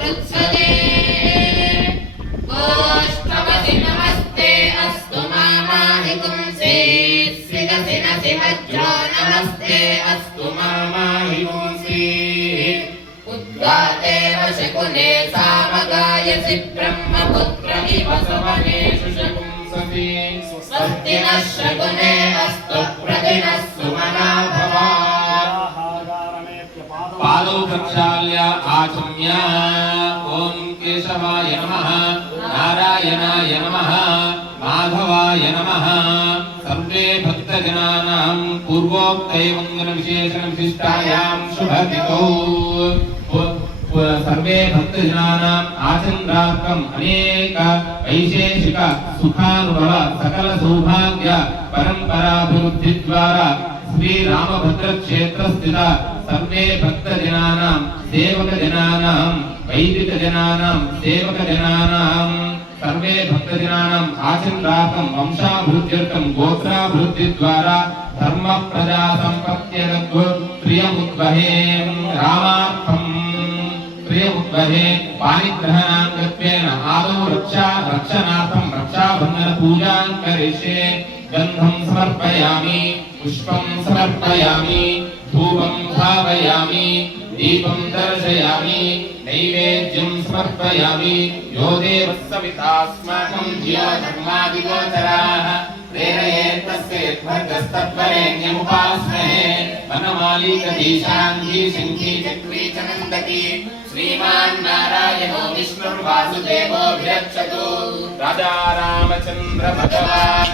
प्रवृत्सते गोष्ठवसि नमस्ते अस्तु मामाहिपुंसे सिरसि नसि वज्रो नमस्ते अस्तु मामाहिपुंसे उद्गातेव शकुने सामगायसि ब्रह्मपुत्रमिव सवनेषु शकुंसति स्वस्ति नः शकुने अस्तु प्रतिनः सुमना भव पादौ प्रक्षाल्य आचम्य ओम केशवाय नमः नारायणाय नमः माधवाय नमः सर्वे भक्तजनानां पूर्वोक्तैवङ्गन विशेषण विशिष्टायां शुभतिथौ सर्वे भक्तजनानां आचन्द्रार्थम् अनेक वैशेषिक सुखानुभव सकल सौभाग्य परंपराभिवृद्धि द्वारा श्री रामभद्र क्षेत्र स्थित सर्वे भक्तजनानां सेवकजनानां वैदिकजनानां सेवकजनानां सर्वे भक्तजनानां आचन्द्रार्थं वंशाभिवृद्ध्यर्थं गोत्राभिवृद्धि द्वारा धर्म प्रजा संपत्त्यर्थं प्रियमुद्वहे रामार्थं प्रियमुद्वहे पाणिग्रहणाङ्गत्वेन आदौ रक्षणार्थं रक्षाबन्धन पूजां करिष्ये गन्धं समर्पयामि पुष्पं समर्पयामि धूपं भावयामि दीपं दर्शयामि नैवेद्यं समर्पयामि यो देवः सवितास्माकं धियो धर्मादिगोचराः प्रेरयेत् तस्य यद्भद्रस्तद्वरेण्यमुपास्महे वनमाली कधीशाङ्गी शङ्खी चक्री च नन्दकी श्रीमान् नारायणो विष्णुर्वासुदेवो विरक्षतु राजा रामचन्द्र भगवान्